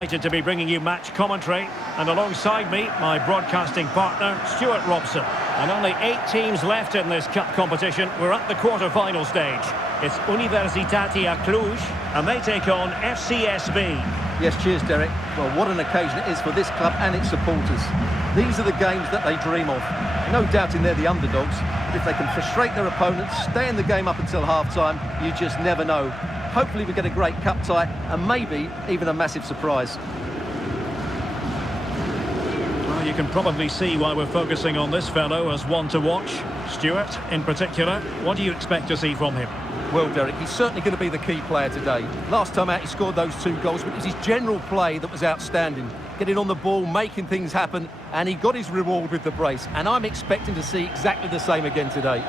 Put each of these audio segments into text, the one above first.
Delighted to be bringing you match commentary, and alongside me, my broadcasting partner, Stuart Robson. And only 8 teams left in this cup competition. We're at the quarter-final stage. It's Cluj, and they take on FCSB. Yes, cheers, Derek. Well, what an occasion it is for this club and its supporters. These are the games that they dream of. No doubting they're the underdogs, but if they can frustrate their opponents, stay in the game up until half-time, you just never know. Hopefully we get a great cup tie and maybe even a massive surprise. Well, you can probably see why we're focusing on this fellow as one to watch. Stuart, in particular, what do you expect to see from him? Well, Derek, he's certainly going to be the key player today. Last time out he scored those 2 goals, but it was his general play that was outstanding. Getting on the ball, making things happen, and he got his reward with the brace. And I'm expecting to see exactly the same again today.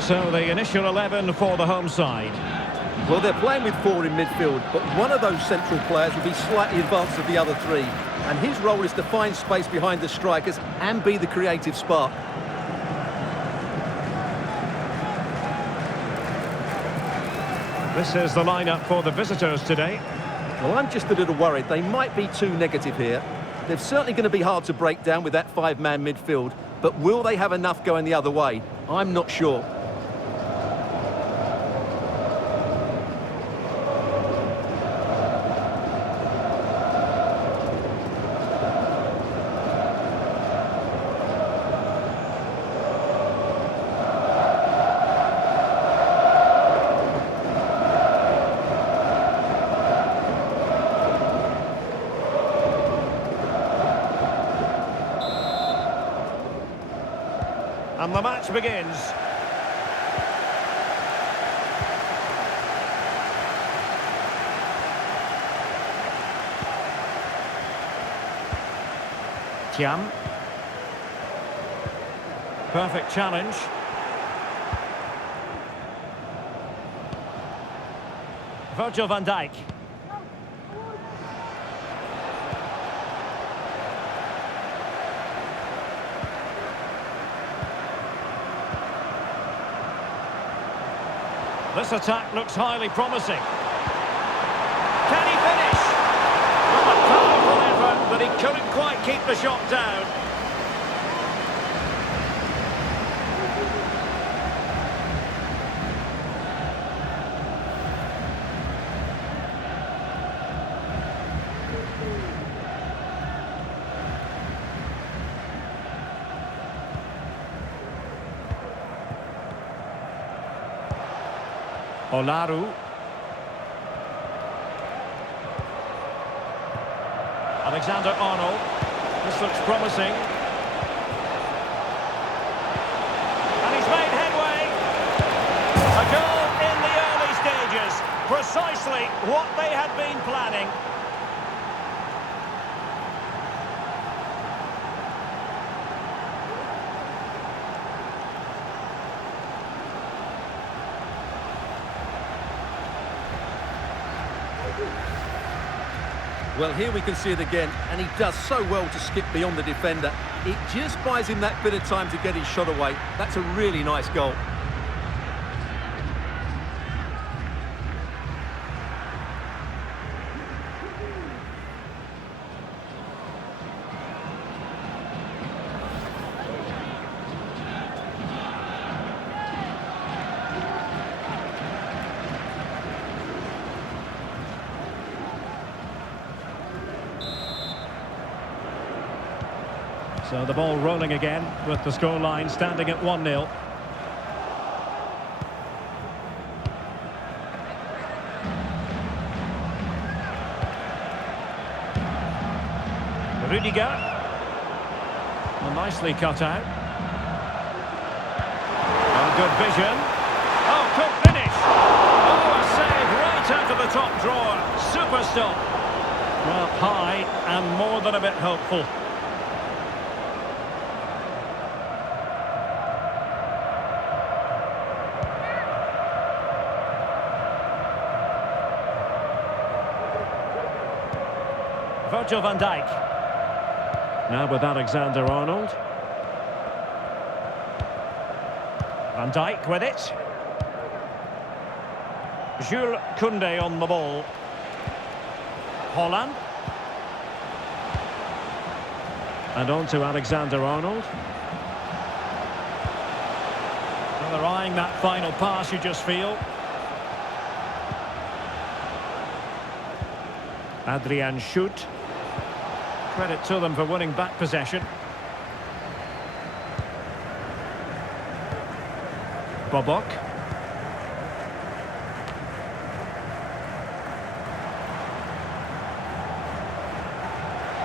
So the initial 11 for the home side. Well, they're playing with 4 in midfield, but one of those central players will be slightly advanced of the other 3. And his role is to find space behind the strikers and be the creative spark. This is the lineup for the visitors today. Well, I'm just a little worried. They might be too negative here. They're certainly going to be hard to break down with that 5-man midfield, but will they have enough going the other way? I'm not sure. And the match begins. Thiam. Perfect challenge. Virgil van Dijk. This attack looks highly promising. Can he finish? Well, a powerful effort, but he couldn't quite keep the shot down. Olaru. Alexander-Arnold. This looks promising. And he's made headway. A goal in the early stages. Precisely what they had been planning. Well, here we can see it again, and he does so well to skip beyond the defender. It just buys him that bit of time to get his shot away. That's a really nice goal. So the ball rolling again with the scoreline standing at 1-0. Rudiger. Well, nicely cut out. And good vision. Oh, good finish. Oh, a save right out of the top drawer. Super stop. Well, high and more than a bit hopeful. Virgil van Dijk. Now with Alexander-Arnold. Van Dijk with it. Jules Koundé on the ball. Holland. And on to Alexander-Arnold. Well, they're eyeing that final pass, you just feel. Adrian Schutt. Credit to them for winning back possession. Bobok.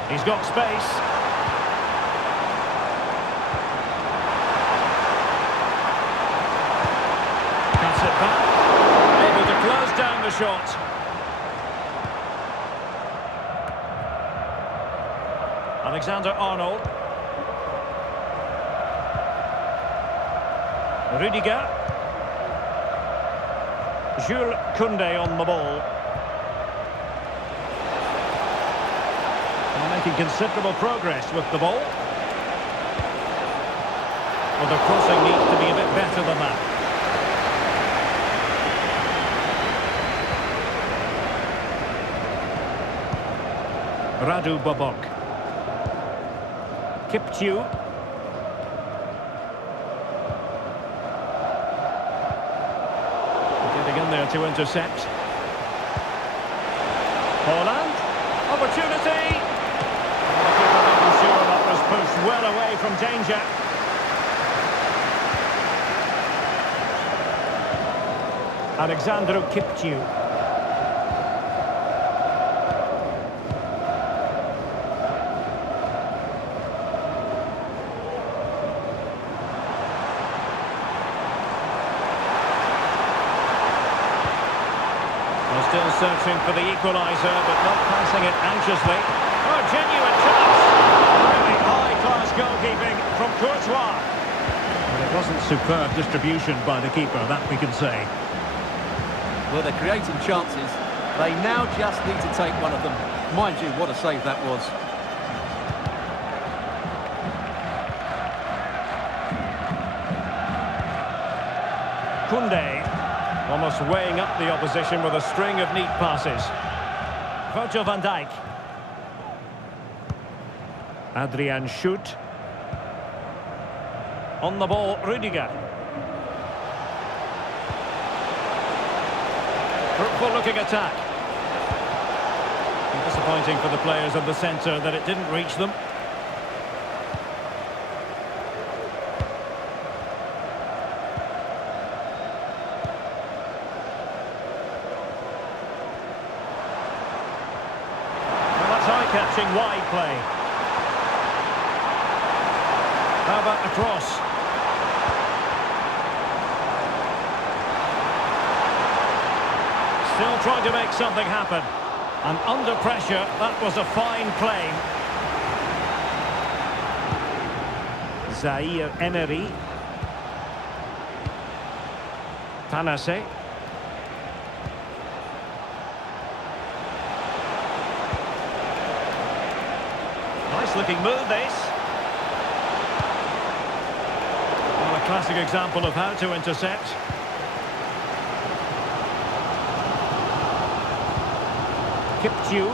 He's got space. Cuts it back. Able to close down the shot. Alexander-Arnold. Rudiger. Jules Koundé on the ball. They're making considerable progress with the ball. Well, the crossing needs to be a bit better than that. Radu Bobok. Kipchu. Getting in there to intercept. Holland. Opportunity. The keeper making sure that was pushed well away from danger. Alexandru Kipchu. Still searching for the equaliser, but not passing it anxiously. Oh, genuine chance! Really high-class goalkeeping from Courtois. But it wasn't superb distribution by the keeper, that we can say. Well, they're creating chances. They now just need to take one of them. Mind you, what a save that was. Koundé. Almost weighing up the opposition with a string of neat passes. Virgil van Dijk. Adrian Schutt. On the ball, Rudiger. Fruitful looking attack. Disappointing for the players of the centre that it didn't reach them. Eye-catching wide play. How about the cross? Still trying to make something happen. And under pressure, that was a fine play. Zaire Emery. Tanase. Nice-looking move, this. Well, a classic example of how to intercept. Kipchu.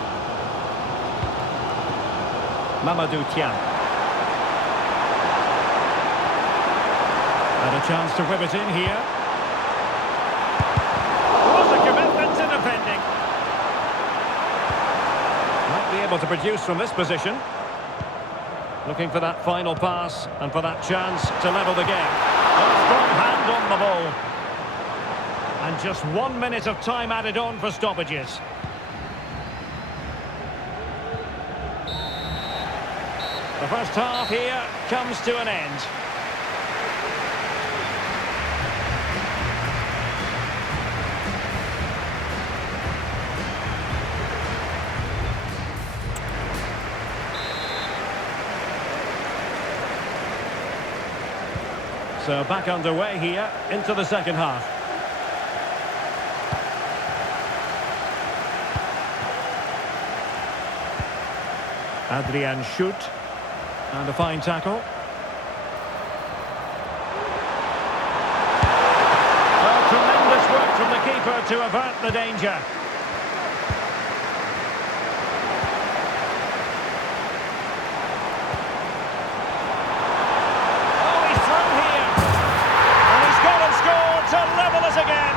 Mamadou Thiam. And a chance to whip it in here. What a commitment to defending. Might be able to produce from this position. Looking for that final pass and for that chance to level the game. A strong hand on the ball. And just 1 minute of time added on for stoppages. The first half here comes to an end. So back underway here into the second half. Adrian Schut. And a fine tackle. Oh, tremendous work from the keeper to avert the danger. Oh, he's through here. And he's gone and scored to level us again.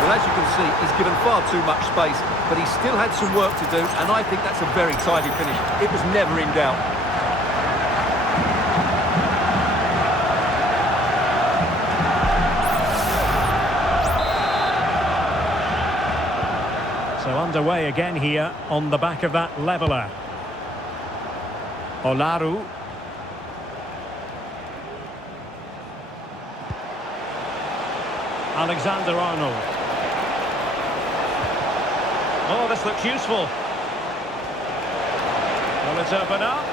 Well, as you can see, he's given far too much space, but he still had some work to do, and I think that's a very tidy finish. It was never in doubt. So underway again here on the back of that leveller. Olaru. Alexander-Arnold. Oh, this looks useful. Will it open up?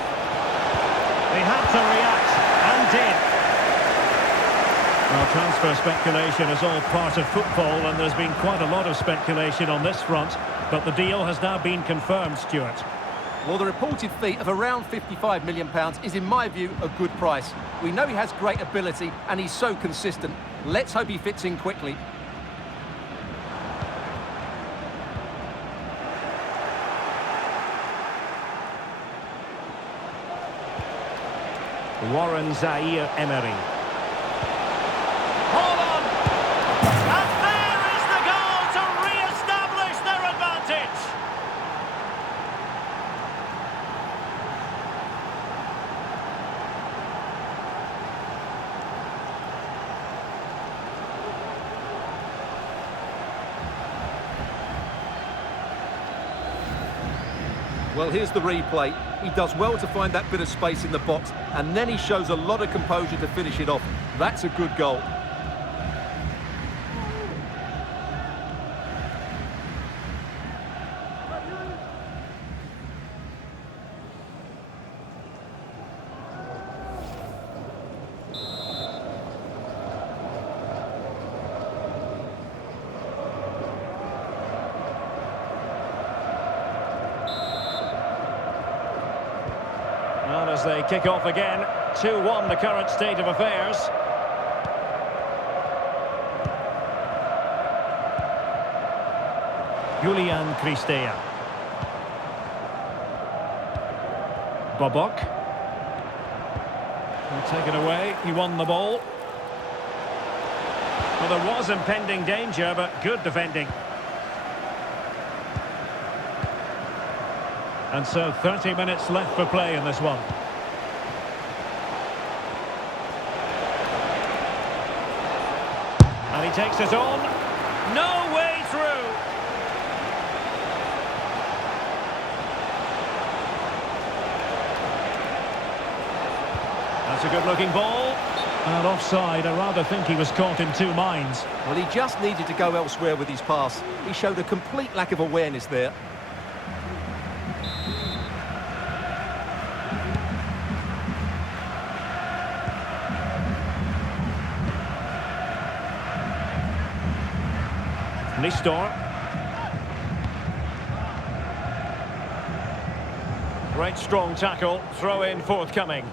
They had to react, and did. Well, transfer speculation is all part of football, and there's been quite a lot of speculation on this front, but the deal has now been confirmed, Stuart. Well, the reported fee of around £55 million is, in my view, a good price. We know he has great ability, and he's so consistent. Let's hope he fits in quickly. Warren Zaire-Emery. Hold on! And there is the goal to re-establish their advantage! Well, here's the replay. He does well to find that bit of space in the box, and then he shows a lot of composure to finish it off. That's a good goal. And as they kick off again, 2-1 the current state of affairs. Julian Cristea. Bobok. He'll take it away, he won the ball. Well, there was impending danger, but good defending. And so 30 minutes left for play in this one. And he takes it on. No way through. That's a good-looking ball. And offside, I rather think he was caught in two minds. Well, he just needed to go elsewhere with his pass. He showed a complete lack of awareness there. Nistor. Great strong tackle, throw in forthcoming.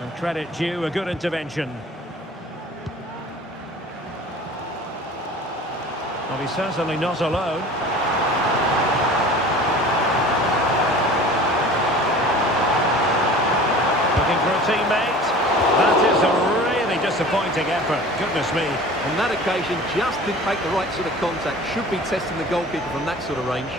And credit due, a good intervention. Well, he's certainly not alone. Looking for a teammate. That is a really disappointing effort. Goodness me. On that occasion, just didn't make the right sort of contact. Should be testing the goalkeeper from that sort of range.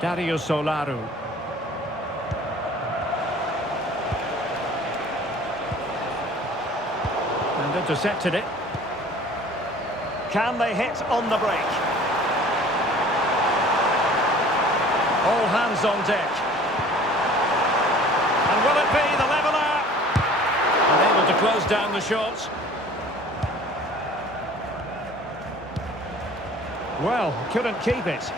Dario Solaru. And intercepted it. Can they hit on the break? All hands on deck. And will it be the leveller? Unable to close down the shot. Well, couldn't keep it.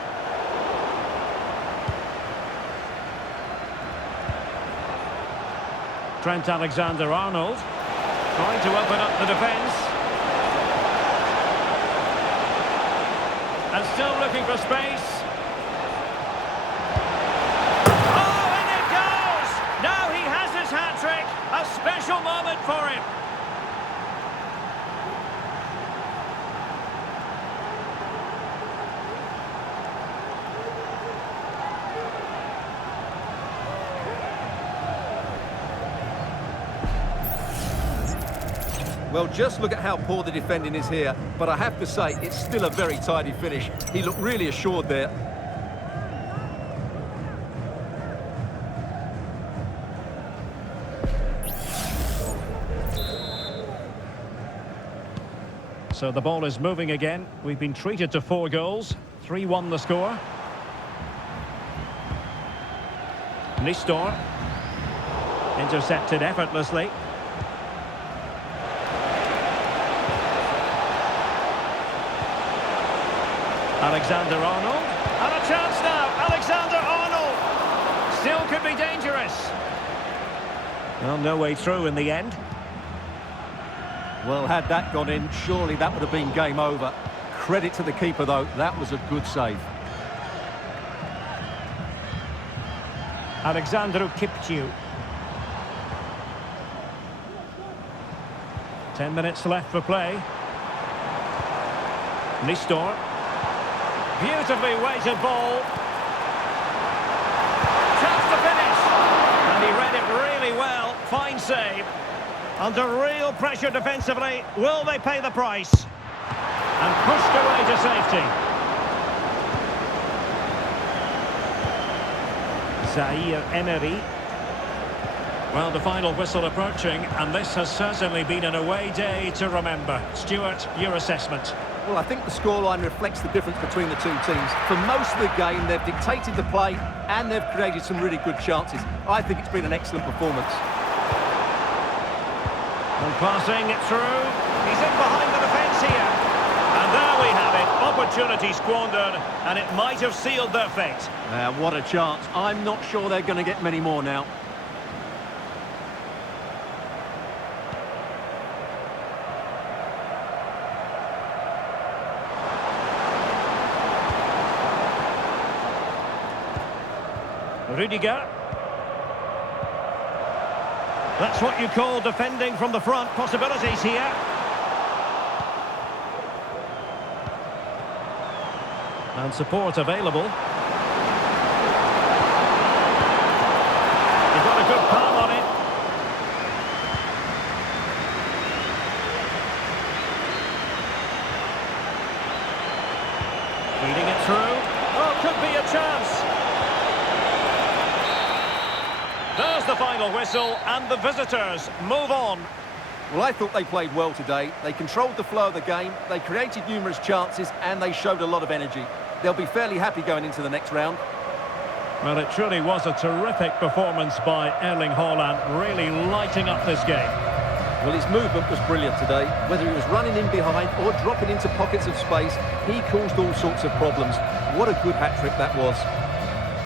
Trent Alexander-Arnold trying to open up the defence. And still looking for space. Oh, and it goes! Now he has his hat-trick. A special moment for him. Well, just look at how poor the defending is here. But I have to say, it's still a very tidy finish. He looked really assured there. So the ball is moving again. We've been treated to 4 goals. 3-1 the score. Nistor. Intercepted effortlessly. Alexander-Arnold. And a chance now. Alexander-Arnold. Still could be dangerous. Well, no way through in the end. Well, had that gone in, surely that would have been game over. Credit to the keeper, though. That was a good save. Alexander-Cuj-Fcsb. 10 minutes left for play. Nistor. Beautifully weighted ball. Chance to finish. And he read it really well. Fine save. Under real pressure defensively. Will they pay the price? And pushed away to safety. Zaire Emery. Well, the final whistle approaching, and this has certainly been an away day to remember. Stuart, your assessment? Well, I think the scoreline reflects the difference between the two teams. For most of the game, they've dictated the play and they've created some really good chances. I think it's been an excellent performance. And passing it through. He's in behind the defence here. And there we have it. Opportunity squandered, and it might have sealed their fate. What a chance. I'm not sure they're going to get many more now. Rudiger. That's what you call defending from the front. Possibilities here. And support available. He got a good palm on it. Feeding it through. Oh, could be a chance. There's the final whistle, and the visitors move on. Well, I thought they played well today. They controlled the flow of the game, they created numerous chances, and they showed a lot of energy. They'll be fairly happy going into the next round. Well, it truly was a terrific performance by Erling Haaland, really lighting up this game. Well, his movement was brilliant today. Whether he was running in behind or dropping into pockets of space, he caused all sorts of problems. What a good hat-trick that was.